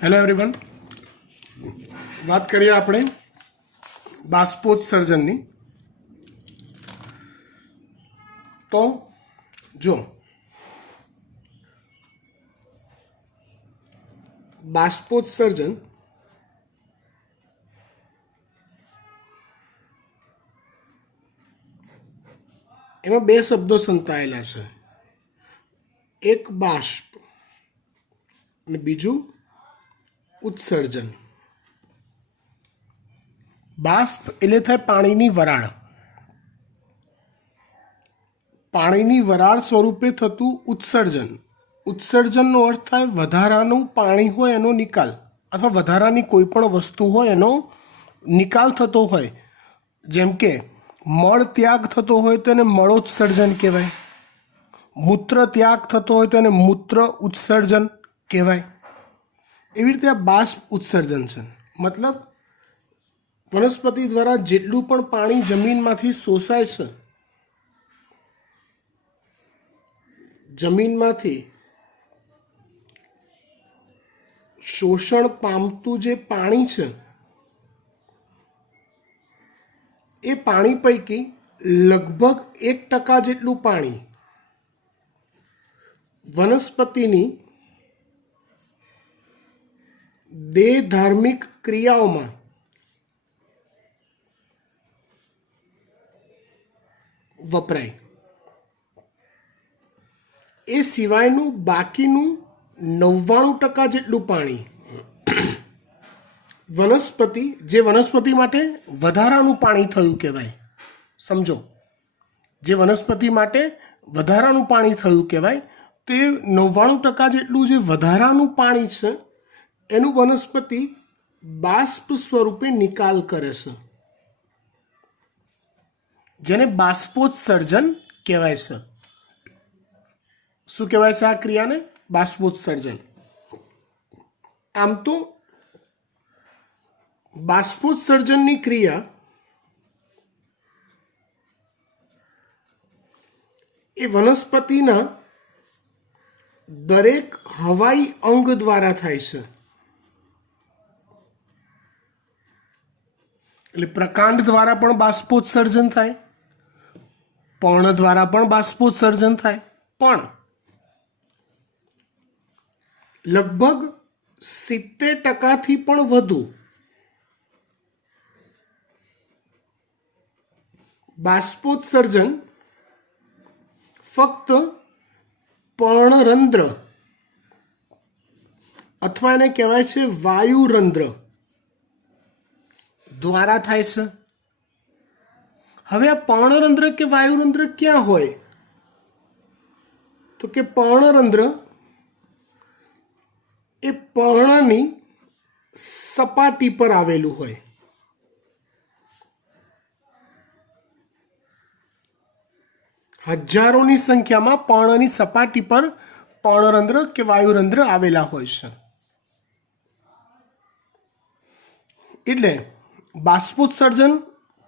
Hello everyone, વાત કરીએ આપણે બાષ્પોત્સર્જનની. તો જો બાષ્પોત્સર્જન એમાં બે શબ્દો સંકળાયેલા છે, એક બાષ્પ અને બીજું ઉત્સર્જન. બાષ્પ એટલે થાય પાણીની વરાળ. પાણીની વરાળ સ્વરૂપે થતું ઉત્સર્જન. ઉત્સર્જનનો અર્થ થાય વધારાનું પાણી હોય એનો નિકાલ, અથવા વધારાની કોઈ પણ વસ્તુ હોય એનો નિકાલ થતો હોય. જેમ કે મળ ત્યાગ થતો હોય તો એને મળોત્સર્જન કહેવાય. મૂત્ર ત્યાગ થતો હોય તો એને મૂત્ર ઉત્સર્જન કહેવાય. એવી રીતે આ બાષ્પ ઉત્સર્જન છે. મતલબ વનસ્પતિ દ્વારા જેટલું પણ પાણી જમીનમાંથી શોષાય છે, જમીનમાંથી શોષણ પામતું જે પાણી છે એ પાણી પૈકી લગભગ 1% જેટલું પાણી વનસ્પતિની દેહ ધાર્મિક ક્રિયાઓમાં વપરાય. એ સિવાયનું બાકીનું 99% જેટલું પાણી વનસ્પતિ માટે વધારાનું પાણી થયું કહેવાય. સમજો, જે વનસ્પતિ માટે વધારાનું પાણી થયું કહેવાય, તે 99% જેટલું જે વધારાનું પાણી છે એનું વનસ્પતિ બાષ્પ સ્વરૂપે નિકાલ કરે છે, જેને બાષ્પોત્સર્જન કહેવાય છે. શું કહેવાય છે આ ક્રિયાને? બાષ્પોત્સર્જન. આમ તો બાષ્પોત્સર્જનની ક્રિયા એ વનસ્પતિના દરેક હવાઈ અંગ દ્વારા થાય છે. એટલે પ્રકાંડ દ્વારા પણ બાષ્પોત્સર્જન થાય, પર્ણ દ્વારા પણ બાષ્પોત્સર્જન થાય, પણ લગભગ 70%થી પણ વધુ બાષ્પોત્સર્જન ફક્ત પર્ણરંધ્ર અથવા એને કહેવાય છે વાયુરંધ્ર દ્વારા થાય છે. હવે આ પર્ણરંધ્ર કે વાયુરંધ્ર ક્યાં હોય? તો કે પર્ણરંધ્ર એ પર્ણની સપાટી પર આવેલું હોય. હજારોની સંખ્યામાં પર્ણની સપાટી પર પર્ણરંધ્ર કે વાયુરંધ્ર આવેલા હોય છે. એટલે બાષ્પોત્સર્જન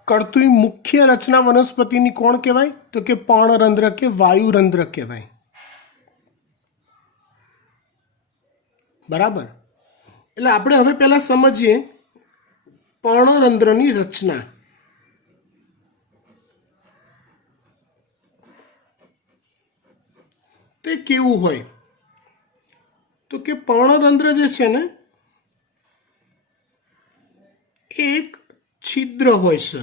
કરતી મુખ્ય રચના વનસ્પતિની કોણ કહેવાય? તો કે પર્ણરંધ્ર કે વાયુરંધ્ર કહેવાય. બરાબર. એટલે આપણે હવે પહેલા સમજીએ પર્ણરંધ્રની રચના. તે કેવું હોય? તો કે પર્ણરંધ્ર જે છે ને એ એક છિદ્ર હોય છે.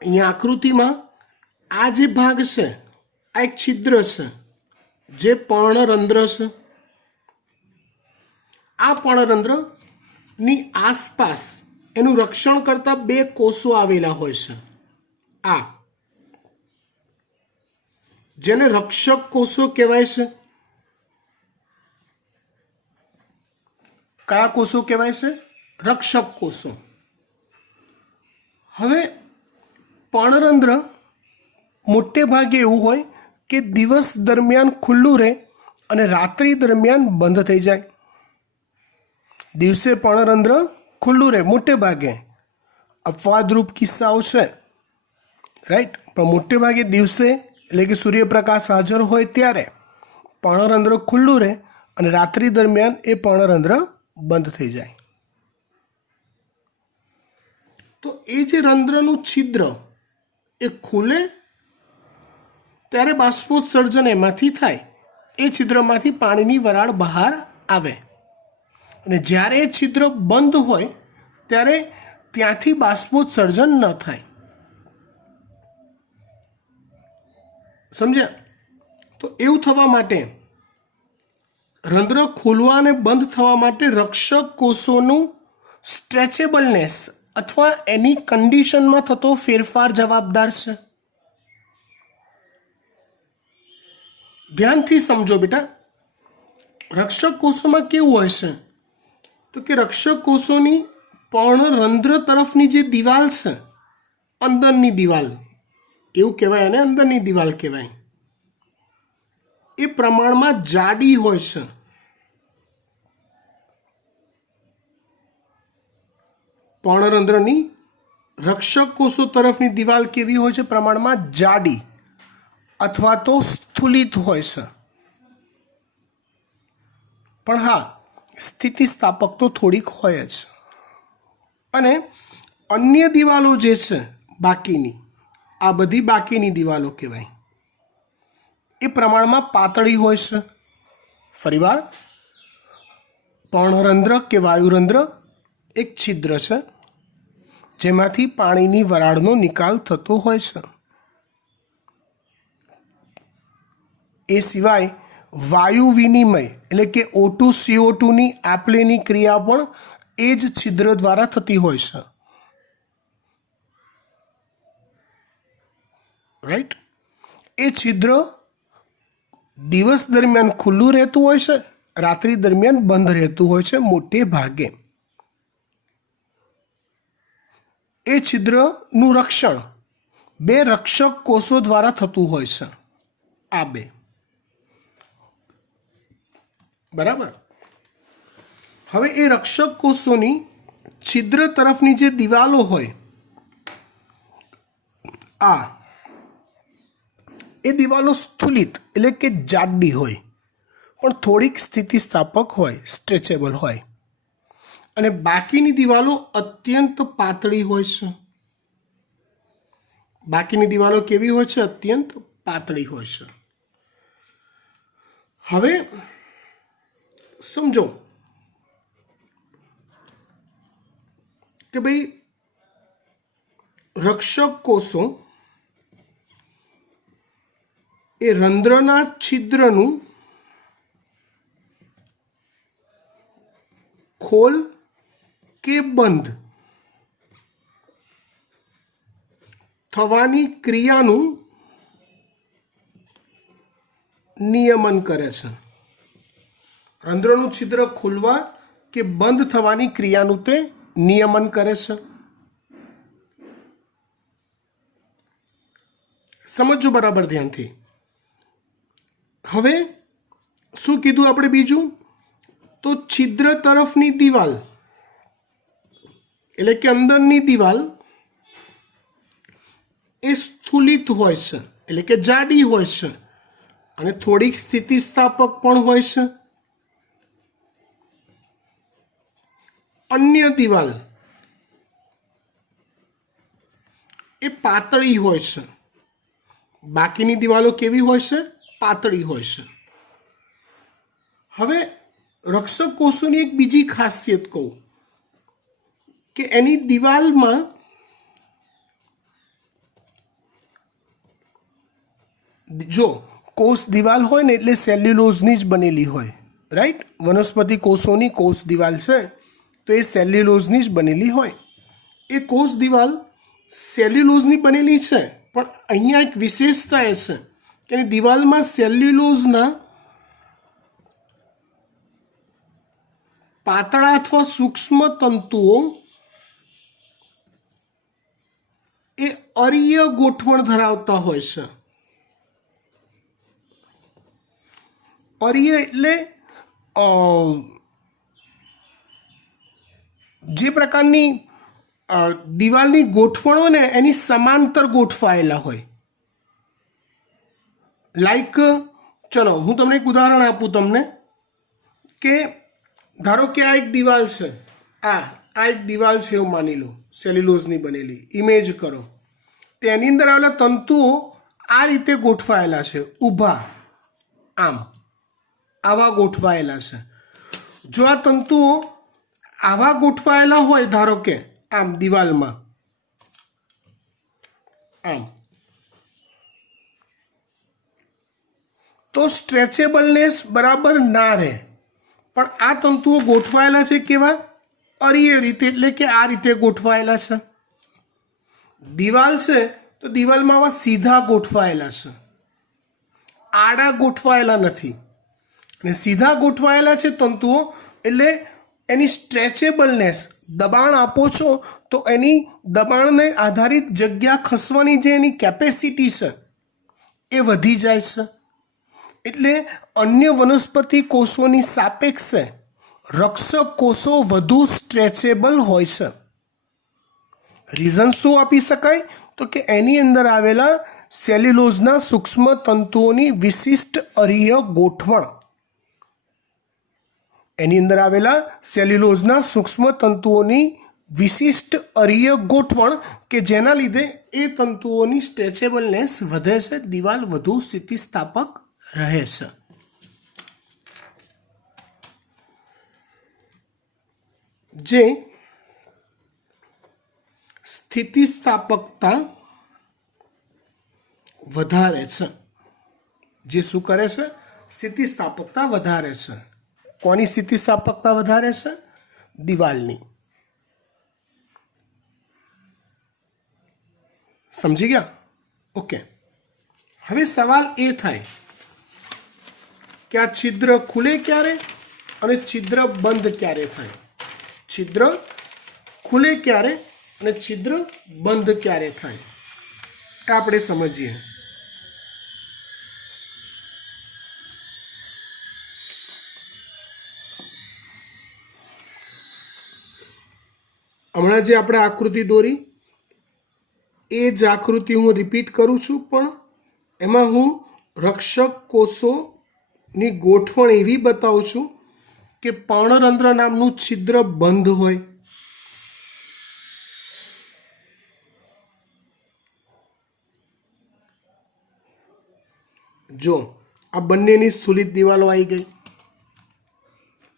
અહીંયા આકૃતિમાં આ જે ભાગ છે આ એક છિદ્ર છે જે પર્ણરંધ્ર છે. આ પર્ણરંધ્રની આસપાસ એનું રક્ષણ કરતા 2 કોષો આવેલા હોય છે. આ જેને રક્ષક કોષો કહેવાય છે. કયા કોષો કહેવાય છે? રક્ષક કોષો. હવે પર્ણરંધ્ર મોટે ભાગે એવું હોય કે દિવસ દરમિયાન ખુલ્લું રહે અને રાત્રિ દરમિયાન બંધ થઈ જાય. દિવસે પર્ણરંધ્ર ખુલ્લું રહે મોટે ભાગે. અપવાદરૂપ કિસ્સાઓ છે, રાઈટ, પણ મોટે ભાગે દિવસે એટલે કે સૂર્યપ્રકાશ હાજર હોય ત્યારે પર્ણરંધ્ર ખુલ્લું રહે અને રાત્રિ દરમિયાન એ પર્ણરંધ્ર બંધ થઈ જાય. તો એ જે રંધ્રનું છિદ્ર એ ખુલે ત્યારે બાષ્પોત્સર્જન એમાંથી થાય. એ છિદ્રમાંથી પાણીની વરાળ બહાર આવે અને જ્યારે એ છિદ્ર બંધ હોય ત્યારે ત્યાંથી બાષ્પોત્સર્જન ન થાય. સમજ્યા? તો એવું થવા માટે રંધ્ર ખોલવા અને બંધ થવા માટે રક્ષક કોષોનું સ્ટ્રેચેબલનેસ અથવા એની કન્ડિશનમાં થતો ફેરફાર જવાબદાર છે. ધ્યાનથી સમજો બેટા. રક્ષક કોષોમાં કેવું હોય છે તો કે રક્ષક કોષોની પર્ણરંધ્ર તરફની જે દિવાલ છે, અંદરની દિવાલ એવું કહેવાય, અને અંદરની દિવાલ કહેવાય, એ પ્રમાણમાં જાડી હોય છે. પર્ણરંધ્રની રક્ષક કોષો તરફની દિવાલ કેવી હોય છે? પ્રમાણમાં જાડી અથવા તો સ્થૂલિત હોય છે. પણ હા, સ્થિતિસ્થાપક તો થોડીક હોય જ. અને અન્ય દિવાલો જે છે બાકીની, આ બધી બાકીની દિવાલો કહેવાય, એ પ્રમાણમાં પાતળી હોય છે. ફરીવાર, પર્ણરંધ્ર કે વાયુરંધ્ર એક છિદ્ર છે જેમાંથી પાણીની વરાળનો નિકાલ થતો હોય છે. એ સિવાય વાયુ વિનિમય એટલે કે O2 CO2ની આપલેની ક્રિયા પણ એ જ છિદ્ર દ્વારા થતી હોય છે. રાઈટ? એ છિદ્ર દિવસ દરમિયાન ખુલ્લું રહેતું હોય છે, રાત્રિ દરમિયાન બંધ રહેતું હોય છે મોટે ભાગે. એ છિદ્રનું રક્ષણ બે રક્ષક કોષો દ્વારા થતું હોય છે. આ બે, બરાબર. હવે એ રક્ષક કોષોની છિદ્ર તરફની જે દિવાલો હોય, આ એ દિવાલો સ્થૂલિત એટલે કે જાડી હોય, પણ થોડીક સ્થિતિસ્થાપક હોય, સ્ટ્રેચેબલ હોય. અને બાકીની દિવાલો અત્યંત પાતળી હોય છે. બાકીની દિવાલો કેવી હોય છે? અત્યંત પાતળી હોય છે. હવે સમજો કે ભાઈ રક્ષક કોષો એ રંધ્રના છિદ્રનું ખોલ કે બંધ થવાની ક્રિયાનું નિયમન કરે છે. રંધ્રનું છિદ્ર ખુલવા કે બંધ થવાની ક્રિયાનું તે નિયમન કરે છે. સમજો બરાબર ધ્યાનથી. હવે શું કીધું આપણે બીજું? તો છિદ્ર તરફની દિવાલ એટલે કે અંદરની દિવાલ એ સ્થૂલિત હોય છે એટલે કે જાડી હોય છે અને થોડીક સ્થિતિસ્થાપક પણ હોય છે. અન્ય દિવાલ એ પાતળી હોય છે. બાકીની દિવાલો કેવી હોય છે? પાતળી હોય છે. હવે રક્ષક કોષોની એક બીજી ખાસિયત કહું કે એની દિવાલમાં જો કોષ દિવાલ હોય ને એટલે સેલ્યુલોઝની જ બનેલી હોય, રાઈટ? વનસ્પતિ કોષોની કોષ દિવાલ છે તો એ સેલ્યુલોઝની જ બનેલી હોય. એ કોષ દિવાલ સેલ્યુલોઝની બનેલી છે, પણ અહીંયા એક વિશેષતા એ છે કે દિવાલમાં સેલ્યુલોઝના પાતળા અથવા સૂક્ષ્મ તંતુઓ એ અરીય ગોઠવણ ધરાવતા હોય છે. અરીય એટલે જે પ્રકારની દિવાલની ગોઠવણો ને એની સમાંતર ગોઠવાયેલા હોય. લાઈક ચલો હું તમને એક ઉદાહરણ આપું તમને કે ધારો કે આ એક દિવાલ છે, આ એક દિવાલ છે એવું માની લો, સેલ્યુલોઝની બનેલી. ઇમેજ કરો, તેની અંદર આવેલા તંતુઓ આ રીતે ગોઠવાયેલા છે, ઊભા આમ આવા ગોઠવાયેલા છે. જો આ તંતુઓ આવા ગોઠવાયેલા હોય, ધારો કે આમ દિવાલમાં આમ, તો સ્ટ્રેચેબલનેસ બરાબર ના રહે. પણ આ તંતુઓ ગોઠવાયેલા છે કેવા? અરીય રીતે, એટલે કે આ રીતે ગોઠવાયેલા છે. દિવાલ છે તો દિવાલમાં આવા સીધા ગોઠવાયેલા છે, આડા ગોઠવાયેલા નથી. અને સીધા ગોઠવાયેલા છે તંતુઓ એટલે એની સ્ટ્રેચેબલનેસ, દબાણ આપો છો તો એની દબાણને આધારિત જગ્યા ખસવાની જે એની કેપેસિટી છે એ વધી જાય છે. એટલે અન્ય વનસ્પતિ કોષોની સાપેક્ષે રક્ષક કોષો વધુ સ્ટ્રેચેબલ હોય છે. રીઝન શું આપી શકાય? તો કે એની અંદર આવેલા સેલ્યુલોઝના સૂક્ષ્મ તંતુઓની વિશિષ્ટ અરીય ગોઠવણ, એની અંદર આવેલા સેલ્યુલોઝના સૂક્ષ્મ તંતુઓની વિશિષ્ટ અરીય ગોઠવણ કે જેના લીધે એ તંતુઓની સ્ટ્રેચેબલનેસ વધે છે, દિવાલ વધુ સ્થિતિસ્થાપક રહે છે. જે સ્થિતિસ્થાપકતા વધારે છે, જે શું કરે છે? સ્થિતિસ્થાપકતા વધારે છે. કોની સ્થિતિસ્થાપકતા વધારે છે? દિવાલની. સમજી ગયા? ઓકે. હવે સવાલ એ થાય કે આ છિદ્ર ખુલે ક્યારે અને છિદ્ર બંધ ક્યારે થાય? છિદ્ર ખુલે ક્યારે અને છિદ્ર બંધ ક્યારે થાય? એ આપણે સમજીએ. હમણાં જે આપણે આકૃતિ દોરી એ જ આકૃતિ હું રિપીટ કરું છું, પણ એમાં હું રક્ષક કોષોની ગોઠવણ એવી બતાવું છું કે પર્ણરંધ્ર નામનું છિદ્ર બંધ હોય, જો આ બંનેની સ્થુલિત દિવાલો આવી ગઈ,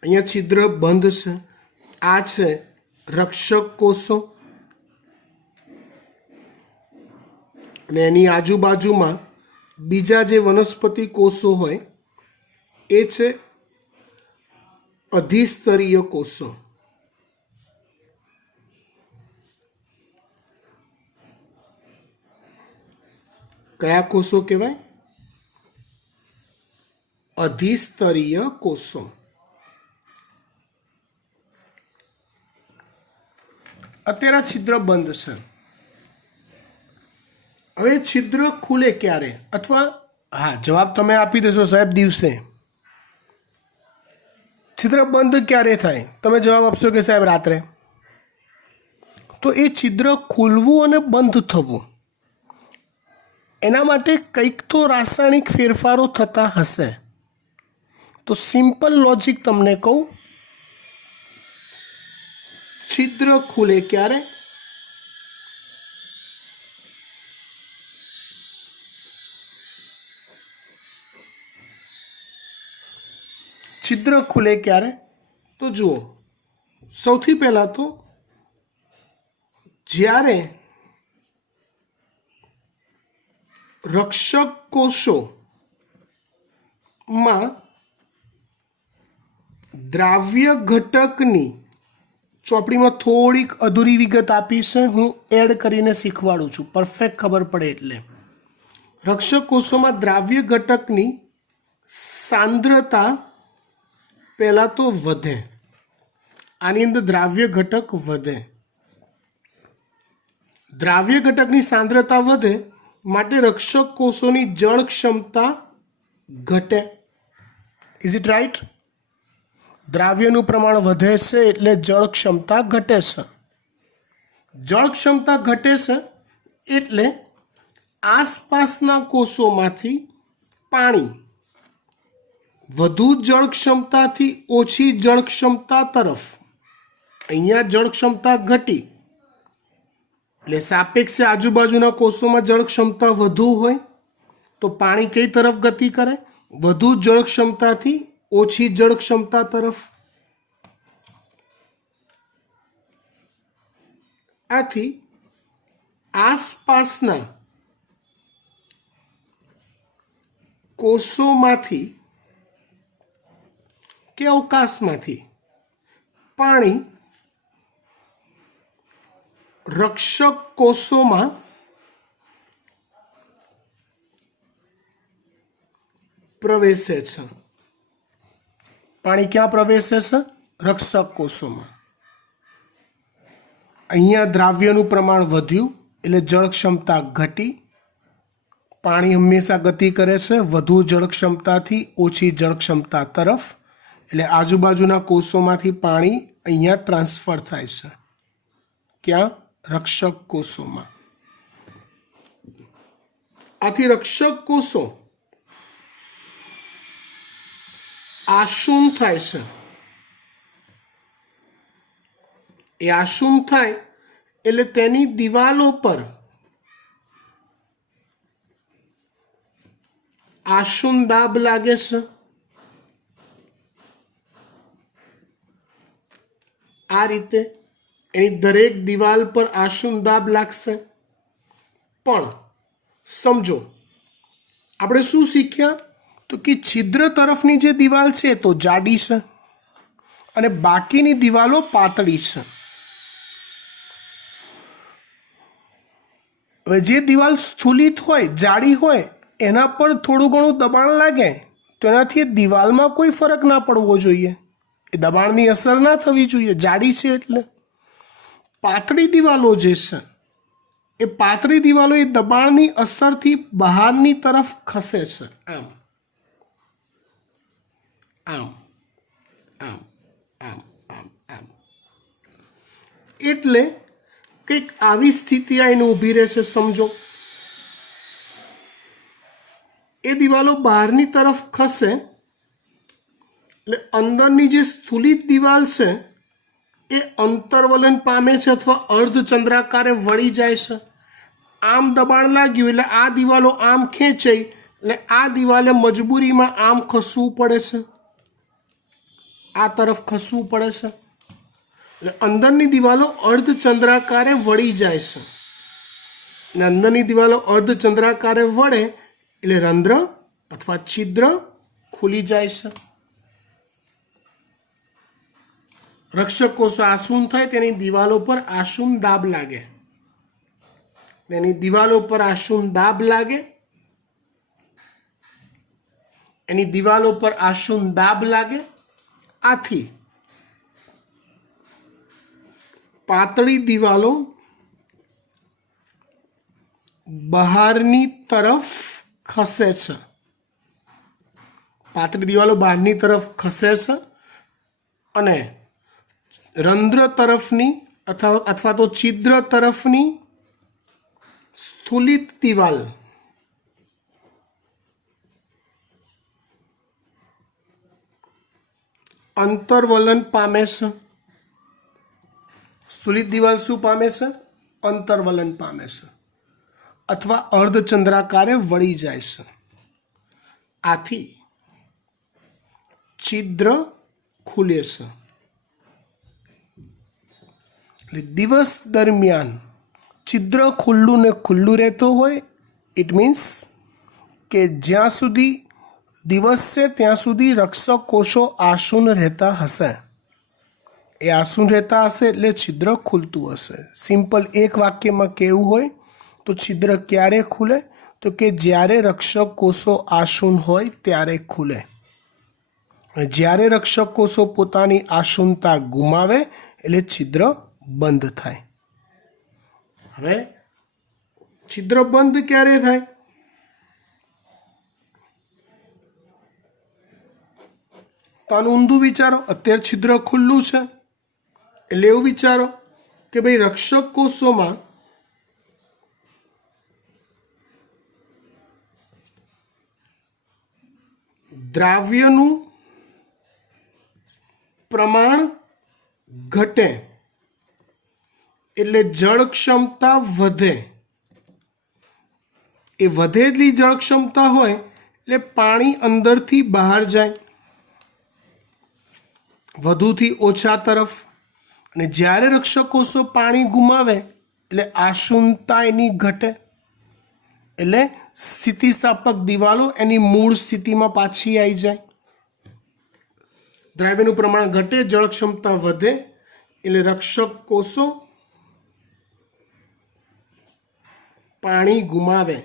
અહીંયા છિદ્ર બંધ છે. આ છે રક્ષક કોષો અને એની આજુબાજુમાં બીજા જે વનસ્પતિ કોષો હોય એ છે અધિસ્તરીય કોષો. કયા કોષો કહેવાય? અધિસ્તરીય કોષો. અત્યારે છિદ્ર બંધ છે. હવે છિદ્ર ખુલે ક્યારે? અથવા હા, જવાબ તમે આપી દેશો સાહેબ દિવસે. છિદ્ર બંધ ક્યારે થાય? તમે જવાબ આપશો કે સાહેબ રાત્રે. તો એ છિદ્ર ખુલવું અને બંધ થવું એના માટે કંઈક તો રાસાયણિક ફેરફારો થતા હશે. તો સિમ્પલ લોજિક તમને કહું, છિદ્ર ખુલે ક્યારે? છિદ્ર ખુલે ક્યારે? તો જુઓ, સૌથી પહેલાં તો જ્યારે રક્ષક કોષોમાં દ્રાવ્ય ઘટકની, ચોપડીમાં થોડીક અધૂરી વિગત આપી છે, હું એડ કરીને શીખવાડું છું, પરફેક્ટ ખબર પડે એટલે. રક્ષક કોષોમાં દ્રાવ્ય ઘટકની સાંદ્રતા પહેલાં તો વધે. આની અંદર દ્રાવ્ય ઘટક વધે. દ્રાવ્ય ઘટકની સાંદ્રતા વધે માટે રક્ષક કોષોની જળ ક્ષમતા ઘટે. Is it right? દ્રાવ્યનું પ્રમાણ વધે છે એટલે જળ ક્ષમતા ઘટે છે. જળ ક્ષમતા ઘટે છે એટલે આસપાસના કોષોમાંથી પાણી વધુ જળ ક્ષમતાથી ઓછી જળ ક્ષમતા તરફ, અહીંયા જળ ક્ષમતા ઘટી એટલે સાપેક્ષે આજુબાજુના કોષોમાં જળ ક્ષમતા વધુ હોય તો પાણી કઈ તરફ ગતિ કરે? વધુ જળ ક્ષમતાથી ઓછી જળ ક્ષમતા તરફ. આથી આસપાસના કોષોમાંથી કે અવકાશમાંથી પાણી રક્ષક કોષોમાં પ્રવેશે છે. પાણી ક્યાં પ્રવેશે છે? રક્ષક કોષોમાં. અહીંયા દ્રાવ્યનું પ્રમાણ વધ્યું એટલે જળ ક્ષમતા ઘટી. પાણી હંમેશા ગતિ કરે છે વધુ જળ ક્ષમતાથી ઓછી જળ ક્ષમતા તરફ, એટલે આજુબાજુના કોષોમાંથી પાણી અહીંયા ટ્રાન્સફર થાય છે. ક્યાં? રક્ષક કોષોમાં. આથી રક્ષક કોષો આશુન થાય છે. એ આશુન થાય એટલે તેની દિવાલો પર આશુન દાબ લાગે છે. આ રીતે એની દરેક દિવાલ પર આશુન દાબ લાગશે. પણ સમજો આપણે શું શીખ્યા? તો કે છિદ્ર તરફની જે દિવાલ છે તો જાડી છે અને બાકીની દિવાલો પાતળી છે. હવે જે દિવાલ સ્થૂલિત હોય, જાડી હોય, એના પર થોડું ઘણું દબાણ લાગે તો એનાથી દિવાલમાં કોઈ ફરક ના પડવો જોઈએ. એ દબાણની અસર ના થવી જોઈએ, જાડી છે એટલે. પાતળી દિવાલો જે છે એ પાતળી દિવાલો એ દબાણની અસરથી બહારની તરફ ખસે છે. આમ આમ આમ આમ આમ આમ. એટલે કંઈક આવી સ્થિતિ આવીને ઊભી રહેશે. સમજો એ દિવાલો બહારની તરફ ખસે એટલે અંદરની જે સ્થૂલિત દિવાલ છે એ અંતર્વલન પામે છે અથવા અર્ધચંદ્રાકારે વળી જાય છે. આમ દબાણ લાગ્યું એટલે આ દિવાલો આમ ખેંચાઈ એટલે આ દિવાલે મજબૂરીમાં આમ ખસવું પડે છે, આ તરફ ખસવું પડે છે. એટલે અંદરની દિવાલો અર્ધચંદ્રાકારે વળી જાય છે અને અંદરની દિવાલો અર્ધચંદ્રાકારે વળે એટલે રંધ્ર અથવા છિદ્ર ખુલી જાય છે. રક્ષક કોષો આસુન થાય તેની દિવાલો પર આસુન દાબ લાગે. એની દિવાલો પર આસુન દાબ લાગે, એની દિવાલો પર આસુન દાબ લાગે. આથી પાતળી દિવાલો બહારની તરફ ખસે છે. પાતળી દિવાલો બહારની તરફ ખસે છે અને રંધ્ર તરફની અથવા તો છિદ્ર તરફની સ્થૂલિત દિવાલ અંતર્વલન પામે છે. સ્થૂલિત દિવાલ શું પામે છે? અંતર્વલન પામે છે અથવા અર્ધચંદ્રાકારે વળી જાય છે. આથી છિદ્ર ખુલે છે. એટલે દિવસ દરમિયાન છિદ્ર ખુલ્લું ને ખુલ્લું રહેતું હોય. ઇટ મીન્સ કે જ્યાં સુધી દિવસ છે ત્યાં સુધી રક્ષક કોષો આસુન રહેતા હશે. એ આસુન રહેતા હશે એટલે છિદ્ર ખુલતું હશે. સિમ્પલ એક વાક્યમાં કહેવું હોય તો છિદ્ર ક્યારે ખુલે? તો કે જ્યારે રક્ષક કોષો આસુન હોય ત્યારે ખુલે. જ્યારે રક્ષક કોષો પોતાની આસુનતા ગુમાવે એટલે છિદ્ર બંધ થાય. હવે છિદ્ર બંધ ક્યારે થાય? તો આનું ઊંધું વિચારો, અત્યારે છિદ્ર ખુલ્લું છે એટલે એવું વિચારો કે ભાઈ રક્ષક કોષોમાં દ્રાવ્યનું પ્રમાણ ઘટે એટલે જળ ક્ષમતા વધે. એ વધેલી જળ ક્ષમતા હોય એટલે પાણી અંદરથી બહાર જાય વધુથી ઓછા તરફ. અને જ્યારે રક્ષક કોષો પાણી ગુમાવે એટલે આશુનતા એની ઘટે એટલે સ્થિતિસ્થાપક દિવાલો એની મૂળ સ્થિતિમાં પાછી આવી જાય. દ્રાવ્યનું પ્રમાણ ઘટે, જળ ક્ષમતા વધે એટલે રક્ષક કોષો પાણી ગુમાવે.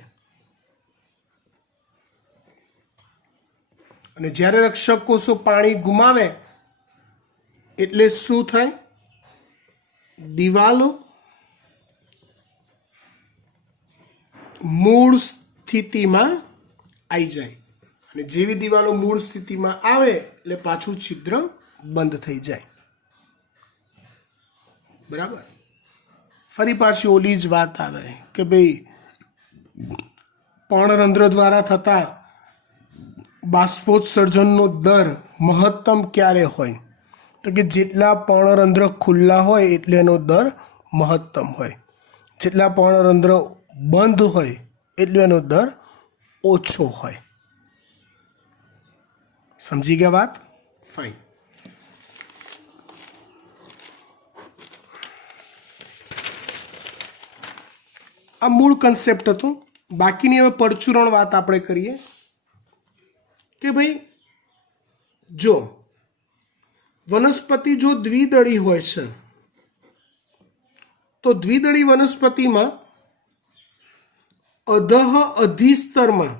અને જ્યારે રક્ષક કોષો પાણી ગુમાવે એટલે શું થાય? દિવાલો મૂળ સ્થિતિમાં આવી જાય. અને જેવી દિવાલો મૂળ સ્થિતિમાં આવે એટલે પાછું છિદ્ર બંધ થઈ જાય. બરાબર. ફરી પાછી ઓલી જ વાત આવે કે ભાઈ પર્ણરંધ્ર દ્વારા થતા બાષ્પોત્સર્જનનો દર મહત્તમ ક્યારે હોય? તો કે જેટલા પર્ણરંધ્ર ખુલ્લા હોય એટલે એનો દર મહત્તમ હોય, જેટલા પર્ણરંધ્ર બંધ હોય એટલે એનો દર ઓછો હોય. સમજી ગયા વાત? ફાઇન. આ મૂળ કન્સેપ્ટ હતો. બાકીની હવે પરચુરણ વાત આપણે કરીએ કે ભાઈ જો વનસ્પતિ જો દ્વિદળી હોય છે તો દ્વિદળી વનસ્પતિમાં અધઃ અધિસ્તરમાં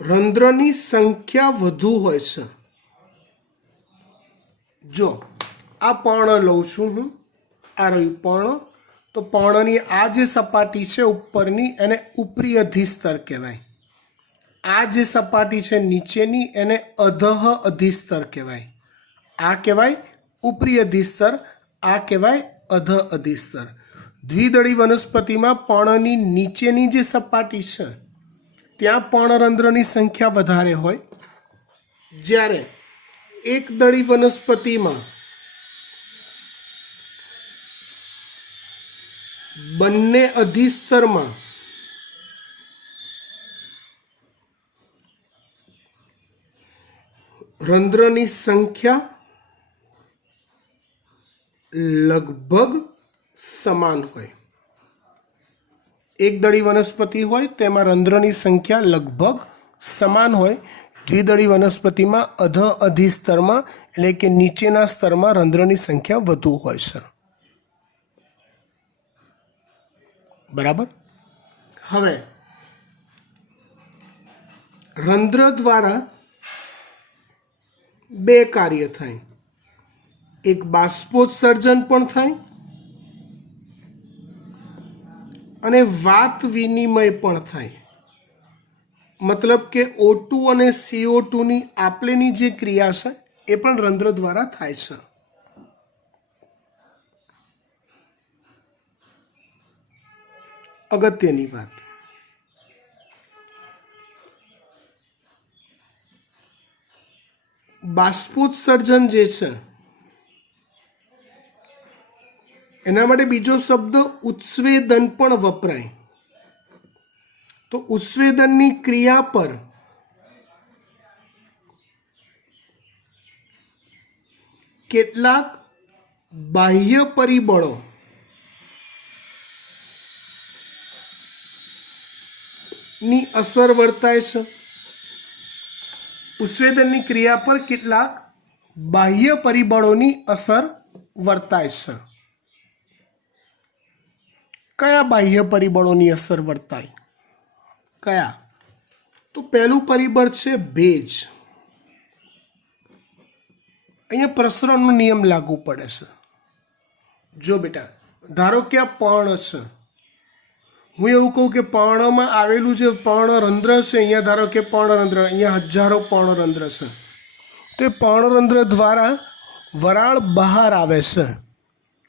રંધ્રની સંખ્યા વધુ હોય છે. જો આ પર્ણ લઉં છું હું, આ રહ્યું પર્ણ, તો પર્ણની આ જે સપાટી છે ઉપરની એને ઉપરી અધિસ્તર કહેવાય. આ જે સપાટી છે નીચેની એને અધઃ અધિસ્તર કહેવાય. આ કહેવાય ઉપરી અધિસ્તર, આ કહેવાય અધઃ અધિસ્તર. દ્વિદળી વનસ્પતિમાં પર્ણની નીચેની જે સપાટી છે ત્યાં પર્ણરંધ્રની સંખ્યા વધારે હોય, જ્યારે એકદળી વનસ્પતિમાં બંને અધિસ્તરમાં રંધ્રની સંખ્યા લગભગ સમાન હોય. એકદળી વનસ્પતિ હોય તેમાં રંધ્રની સંખ્યા લગભગ સમાન હોય. દ્વિદળી વનસ્પતિમાં અધઃ અધિસ્તરમાં એટલે કે નીચેના સ્તરમાં રંધ્રની સંખ્યા વધુ હોય છે. બરાબર. હવે રંધ્ર દ્વારા બે કાર્ય થાય. એક બાષ્પોત્સર્જન પણ થાય અને વાત વિનિમય પણ થાય. મતલબ કે O2 અને CO2 ની આપલેની જે ક્રિયા છે એ પણ રંધ્ર દ્વારા થાય છે. અગત્યની વાત, બાષ્પોત્સર્જન જે છે એના માટે બીજો શબ્દ ઉત્સ્વેદન પણ વપરાય. તો ઉત્સ્વેદનની ક્રિયા પર કેટલાક બાહ્ય પરિબળો ની અસર વર્તાય છે. ઉત્સ્વેદનની ક્રિયા પર કેટલાક બાહ્ય પરિબળોની અસર વર્તાય છે. કયા બાહ્ય પરિબળોની અસર વર્તાય? કયા? તો પહેલું પરિબળ છે ભેજ. અહીંયા પ્રસરણનો નિયમ લાગુ પડે છે. જો બેટા ધારો કે આ પર્ણ છે, હું એવું કહું કે પર્ણમાં આવેલું જે પર્ણરંધ્ર છે, અહીંયા ધારો કે પર્ણરંધ્ર, અહીંયા હજારો પર્ણરંધ્ર છે, તે પર્ણરંધ્ર દ્વારા વરાળ બહાર આવે છે.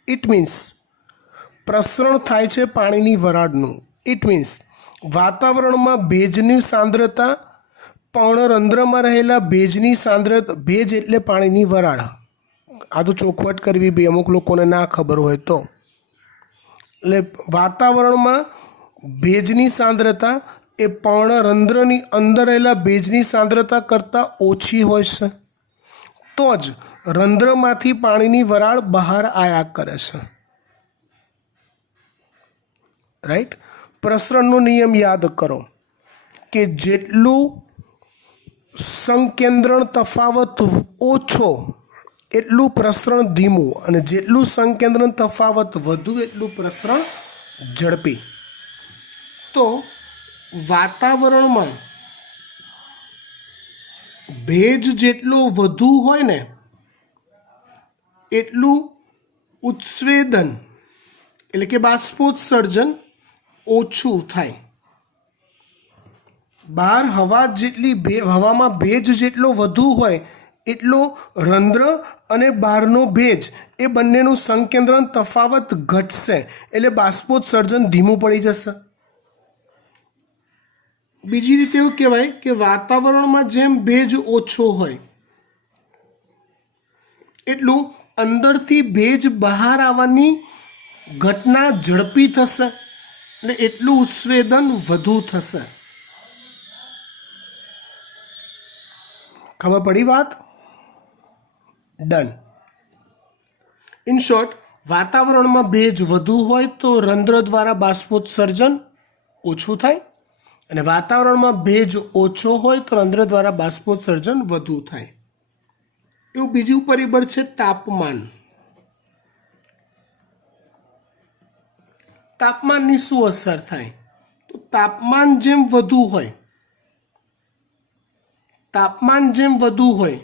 ઇટ મીન્સ પ્રસરણ થાય છે પાણીની વરાળનું. ઇટ મીન્સ વાતાવરણમાં ભેજની સાંદ્રતા, પર્ણરંધ્રમાં રહેલા ભેજની સાંદ્રતા, ભેજ એટલે પાણીની વરાળ. આ તો ચોખવટ કરવી બી અમુક લોકોને ના ખબર હોય તો. એટલે વાતાવરણમાં ભેજની સાંદ્રતા એ પર્ણરંધ્રની અંદર રહેલા ભેજની સાંદ્રતા કરતાં ઓછી હોય છે, તો જ રંધ્રમાંથી પાણીની વરાળ બહાર આયા કરે છે. રાઈટ. પ્રસરણનો નિયમ યાદ કરો કે જેટલું સંકેન્દ્રણ તફાવત ઓછો એટલું પ્રસરણ ધીમું, અને જેટલું સંકેન્દ્રણ તફાવત વધુ એટલું પ્રસરણ ઝડપી. તો વાતાવરણમાં ભેજ જેટલો વધુ હોય ને એટલું ઉત્સ્વેદન એટલે કે બાષ્પોત્સર્જન ઓછું થાય. બહાર હવામાં ભેજ જેટલો વધુ હોય એટલો રંધ્ર અને બહારનો ભેજ એ બંનેનું સંકેન્દ્રણ તફાવત ઘટશે, એટલે બાષ્પોત્સર્જન ધીમું પડી જશે. બીજી રીતે એવું કહેવાય કે વાતાવરણમાં જેમ ભેજ ઓછો હોય એટલું અંદરથી ભેજ બહાર આવવાની ઘટના ઝડપી થશે, એટલે એટલું ઉત્સ્વેદન વધુ થશે. ખબર પડી વાત? ડન. ઇન શોર્ટ, વાતાવરણમાં ભેજ વધુ હોય તો રંધ્ર દ્વારા બાષ્પોત્સર્જન ઓછું થાય, અને વાતાવરણમાં ભેજ ઓછો હોય તો રંધ્ર દ્વારા બાષ્પોત્સર્જન વધુ થાય. એવું બીજું પરિબળ છે તાપમાન. તાપમાનની શું અસર થાય? તો તાપમાન જેમ વધુ હોય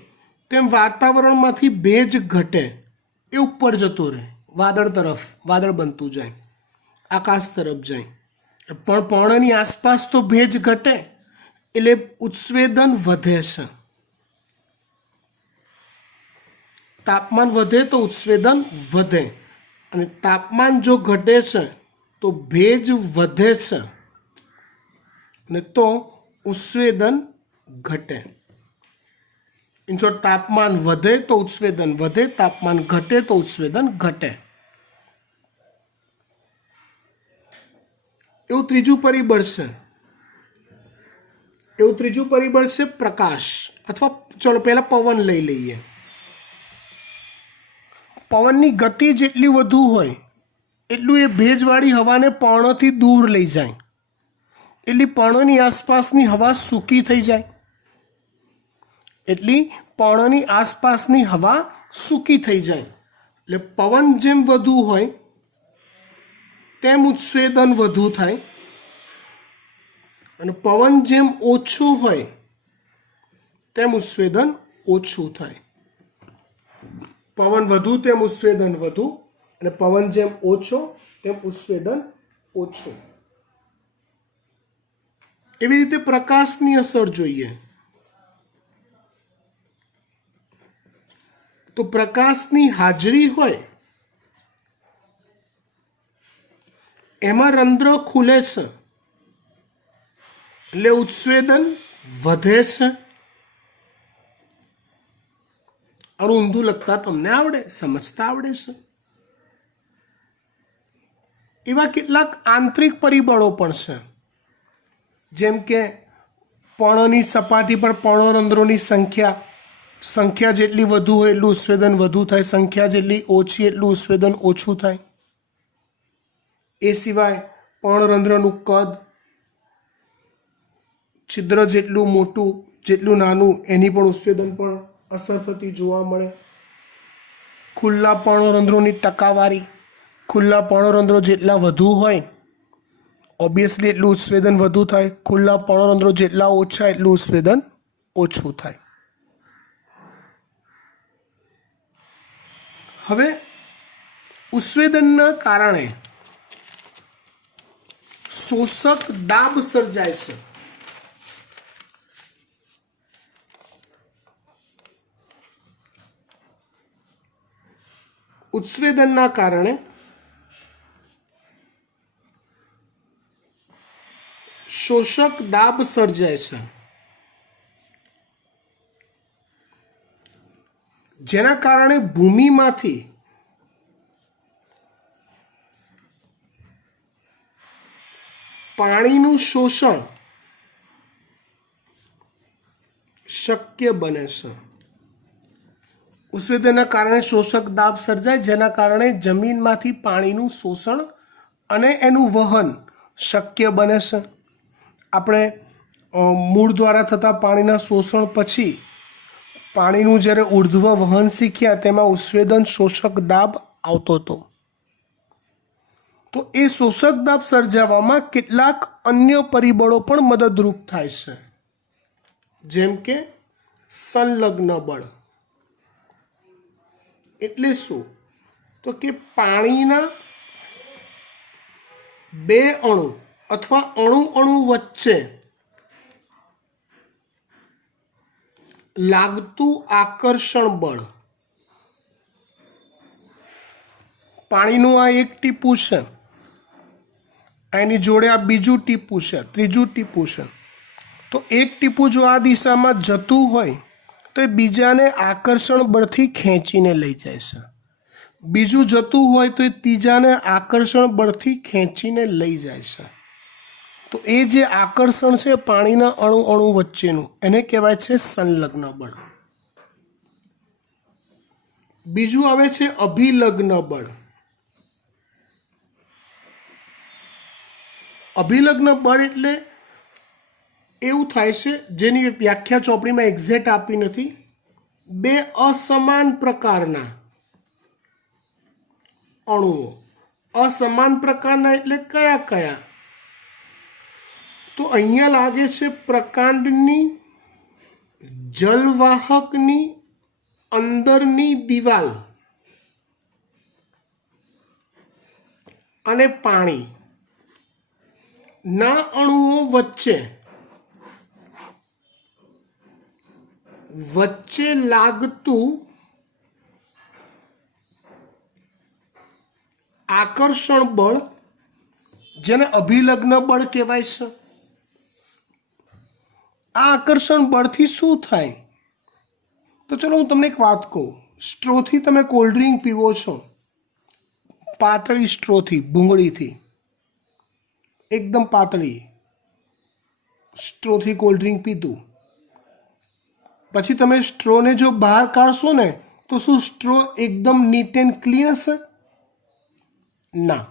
તેમ વાતાવરણમાંથી ભેજ ઘટે, એ ઉપર જતો રહે, વાદળ બનતું જાય, આકાશ તરફ જાય. પણ પર્ણની આસપાસ તો ભેજ ઘટે એટલે ઉત્સ્વેદન વધે છે. તાપમાન વધે તો ઉત્સ્વેદન વધે, અને તાપમાન જો ઘટે છે તો ભેજ વધે છે, અને તો ઉત્સ્વેદન ઘટે. ઇન શોર્ટ, તાપમાન વધે તો ઉત્સ્વેદન વધે, તાપમાન ઘટે તો ઉત્સ્વેદન ઘટે. એવું ત્રીજું પરિબળ છે પ્રકાશ, અથવા ચલો પહેલા પવન લઈ લઈએ. પવનની ગતિ જેટલી વધુ હોય એટલું એ ભેજવાળી હવાને પર્ણથી દૂર લઈ જાય, એટલી પર્ણની આસપાસની હવા સૂકી થઈ જાય. એટલે પવન જેમ વધુ હોય તેમ ઉત્સ્વેદન વધુ થાય, અને પવન જેમ ઓછું હોય તેમ ઉત્સ્વેદન ઓછું થાય. પવન વધુ તેમ ઉત્સ્વેદન વધુ, અને પવન જેમ ઓછો તેમ ઉત્સ્વેદન ઓછું. એવી રીતે પ્રકાશની અસર જોઈએ તો પ્રકાશની હાજરી હોય એમાં રંધ્ર ખુલે છે, એટલે ઉત્સ્વેદન વધે છે. અને ઊંધું લખતા તમને આવડે, સમજતા આવડે છે. એવા કેટલાક આંતરિક પરિબળો પણ છે, જેમ કે પર્ણની સપાટી પર પર્ણરંધ્રોની સંખ્યા જેટલી વધુ હોય એટલું ઉત્સ્વેદન વધુ થાય, સંખ્યા જેટલી ઓછી એટલું ઉત્સ્વેદન ઓછું થાય. એ સિવાય પર્ણરંધ્રનું કદ, છિદ્ર જેટલું મોટું જેટલું નાનું એની પણ ઉત્સ્વેદન પણ અસર થતી જોવા મળે. ખુલ્લા પર્ણરંધ્રોની ટકાવારી, ખુલ્લા પર્ણરંધ્રો જેટલા વધુ હોય ઓબ્વિયસલી એટલું ઉત્સ્વેદન વધુ થાય, ખુલ્લા પર્ણરંધ્રો જેટલા ઓછા એટલું ઉત્સ્વેદન ઓછું થાય. હવે ઉત્સ્વેદનના કારણે શોષક દાબ સર્જાય છે. ઉત્સ્વેદનના કારણે શોષક દાબ સર્જાય છે, જેના કારણે ભૂમિમાંથી પાણીનું શોષણ શક્ય બને છે. ઉત્સ્વેદનના કારણે શોષક દાબ સર્જાય, જેના કારણે જમીનમાંથી પાણીનું શોષણ અને એનું વહન શક્ય બને છે. આપણે મૂળ દ્વારા થતા પાણીના શોષણ પછી પાણીનું જ્યારે ઉર્ધ્વ વહન શીખ્યા તેમાં ઉત્સ્વેદન શોષક દાબ આવતો હતો. તો એ શોષક દાબ સર્જાવામાં કેટલાક અન્ય પરિબળો પણ મદદરૂપ થાય છે, જેમ કે સંલગ્ન બળ. એટલે શું? તો કે પાણીના બે અણુ અથવા અણુ વચ્ચે લાગતું આકર્ષણ બળ. પાણીનું આ એક ટીપું છે, એની જોડે આ બીજું ટીપું છે, ત્રીજું ટીપું છે. તો એક ટીપું જો આ દિશામાં જતું હોય તો એ બીજાને આકર્ષણ બળથી ખેંચીને લઈ જાય છે. બીજું જતું હોય તો એ ત્રીજાને આકર્ષણ બળથી ખેંચીને લઈ જાય છે. તો એ જે આકર્ષણ છે પાણીના અણુ વચ્ચેનું, એને કહેવાય છે સંલગ્ન બળ. બીજું આવે છે અભિલગ્ન બળ. અભિલગ્ન બળ એટલે એવું થાય છે, જેની વ્યાખ્યા ચોપડીમાં એક્ઝેક્ટ આપી નથી, બે અસમાન પ્રકારના અણુઓ. અસમાન પ્રકારના એટલે કયા કયા? તો અહીંયા લાગે છે પ્રકાંડની જલવાહકની અંદરની દિવાલ અને પાણી ના અણુઓ વચ્ચે લાગતું આકર્ષણ બળ, જેને અભિલગ્ન બળ કહેવાય છે. આ આકર્ષણ બળથી શું થાય? તો ચલો હું તમને એક વાત કહું. સ્ટ્રોથી તમે કોલ્ડ ડ્રિંક પીવો છો, પાતળી સ્ટ્રોથી, ભૂંગળીથી, એકદમ પાતળી સ્ટ્રોથી કોલ્ડ ડ્રિંક પીધું, પછી તમે સ્ટ્રોને જો બહાર કાઢશો ને તો શું સ્ટ્રો એકદમ નીટ એન્ડ ક્લીન હશે? ના,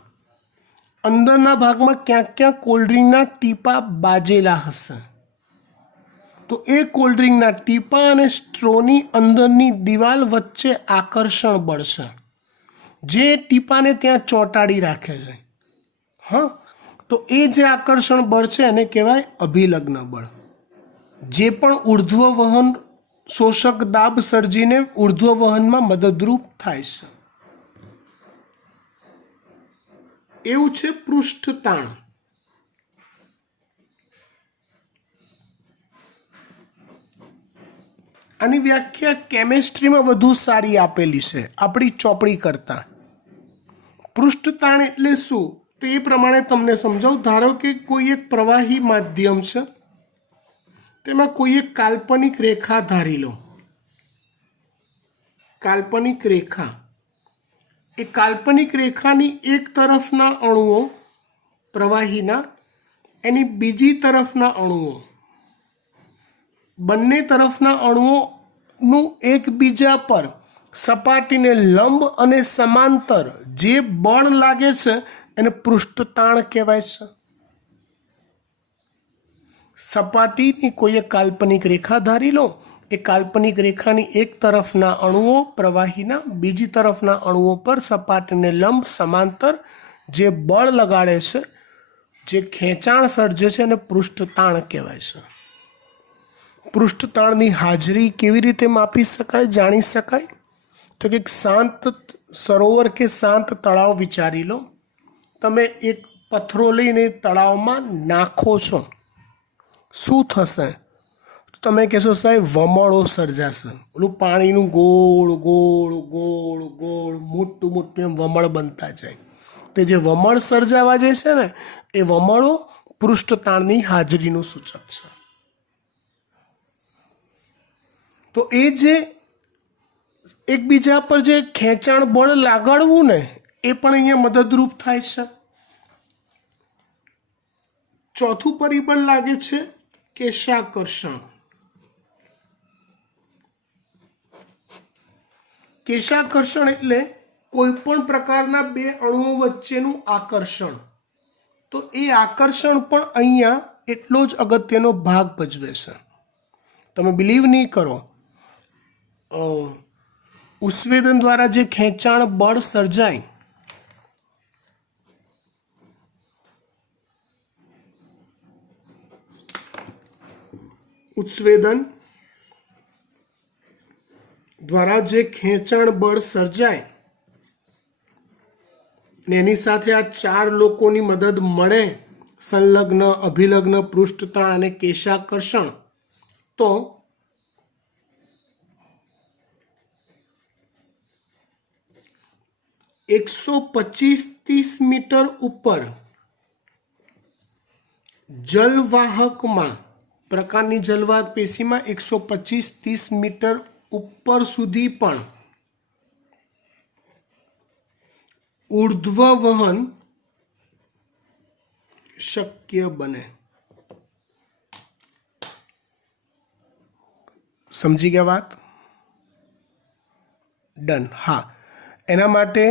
અંદરના ભાગમાં ક્યાંક ક્યાંક કોલ્ડ ડ્રિંકના ટીપા બાજેલા હશે. તો એ કોલ્ડ ડ્રિંકના ટીપા અને સ્ટ્રોની અંદરની દિવાલ વચ્ચે આકર્ષણ બળ છે, જે ટીપાને ત્યાં ચોંટાડી રાખે છે. હા, તો એ જે આકર્ષણ બળ છે એને કહેવાય અભિલગ્ન બળ, જે પણ ઉર્ધ્વ વહન શોષક દાબ સર્જીને ઉર્ધ્વ વહનમાં મદદરૂપ થાય છે. એવું છે પૃષ્ઠ તાણ. આની વ્યાખ્યા કેમેસ્ટ્રીમાં વધુ સારી આપેલી છે આપણી ચોપડી કરતાં. પૃષ્ઠ તાણ એટલે શું તો એ પ્રમાણે તમને સમજાવું. ધારો કે કોઈ એક પ્રવાહી માધ્યમ છે, તેમાં કોઈ એક કાલ્પનિક રેખા ધારી લો. કાલ્પનિક રેખા, એ કાલ્પનિક રેખાની એક તરફના અણુઓ પ્રવાહીના, એની બીજી તરફના અણુઓ, બંને તરફના અણુઓનું એકબીજા પર સપાટીને લંબ અને સમાંતર જે બળ લાગે છે એને પૃષ્ઠ તાણ કહેવાય છે. સપાટીની કોઈ એક કાલ્પનિક રેખા ધારી લો, એ કાલ્પનિક રેખાની એક તરફના અણુઓ પ્રવાહીના બીજી તરફના અણુઓ પર સપાટીને લંબ સમાંતર જે બળ લગાડે છે, જે ખેંચાણ સર્જે છે, એને પૃષ્ઠ તાણ કહેવાય છે. પૃષ્ઠ તાણની હાજરી કેવી રીતે માપી શકાય, જાણી શકાય? તો કે શાંત સરોવર કે શાંત તળાવ વિચારી લો. તમે એક પથ્થરો લઈને તળાવમાં નાખો છો, શું થશે? તો તમે કહેશો સાહેબ વમળો સર્જાશે. ઓલું પાણીનું ગોળ ગોળ ગોળ ગોળ મોટું મોટું એમ વમળ બનતા જાય. તે જે વમળ સર્જાવા જે છે ને એ વમળો પૃષ્ઠતાણની હાજરીનું સૂચક છે. તો એ જે એકબીજા પર જે ખેંચાણ બળ લાગાડવું ને એ પણ અહીંયા મદદરૂપ થાય છે. ચોથું પરિબળ લાગે છે કેશાકર્ષણ. કેશાકર્ષણ એટલે કોઈ પણ પ્રકારના બે અણુઓ વચ્ચેનું આકર્ષણ. તો એ આકર્ષણ પણ અહીંયા એટલો જ અગત્યનો ભાગ ભજવે છે. તમે બિલીવ નહીં કરો, ઉત્સેદન દ્વારા જે ખેંચાણ બળ સર્જાય ઉત્સેદન દ્વારા જે ખેંચાણ બળ સર્જાય ને એની સાથે આ ચાર લોકોની મદદ મળે, સંલગ્ન, અભિલગ્ન, પૃષ્ઠતાણ અને કેશાકર્ષણ, તો ₹125-30 મીટર ઉપર જલવાહકમાં પ્રકારની જલવાહક પેશીમાં 125-30 મીટર ઉપર સુધી પણ ઉર્ધ્વવહન શક્ય બને. સમજી ગયા વાત? ડન. હા, એના માટે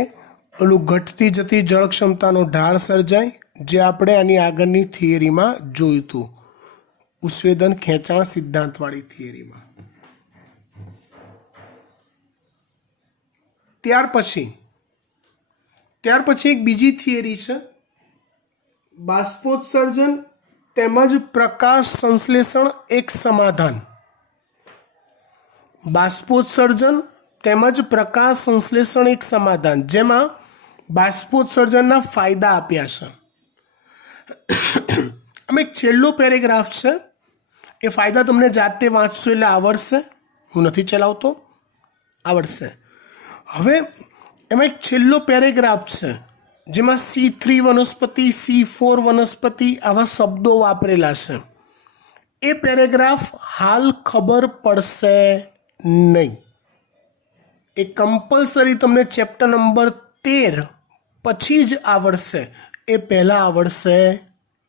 ઓલું ઘટતી જતી જળ ક્ષમતાનો ઢાળ સર્જાય, જે આપણે આની આગળની થિયરીમાં જોયું હતું, ઉત્સેદન ખેંચાણ સિદ્ધાંતવાળી થિયરીમાં. ત્યાર પછી એક બીજી થિયરી છે, બાષ્પોત્સર્જન તેમજ પ્રકાશ સંશ્લેષણ એક સમાધાન. બાષ્પોત્સર્જન તેમજ પ્રકાશ સંશ્લેષણ એક સમાધાન, જેમાં બાષ્પોત્સર્જનના ફાયદા આપ્યા છે. આમાં એક છેલ્લો પેરેગ્રાફ છે, એ ફાયદા તમને જાતે વાંચશો એટલે આવડશે, હું નથી ચલાવતો, આવડશે. હવે એમાં એક છેલ્લો પેરેગ્રાફ છે જેમાં C3 વનસ્પતિ, C4 વનસ્પતિ આવા શબ્દો વાપરેલા છે. એ પેરેગ્રાફ હાલ ખબર પડશે નહીં. એ કમ્પલસરી તમને ચેપ્ટર નંબર 13 પછી જ આવડશે, એ પહેલાં આવડશે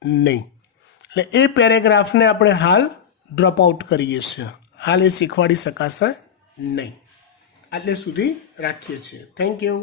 નહીં. એટલે એ પેરેગ્રાફને આપણે હાલ ડ્રોપ આઉટ કરીએ છીએ, હાલ એ શીખવાડી શકાશે નહીં. આટલે સુધી રાખીએ છીએ. Thank you.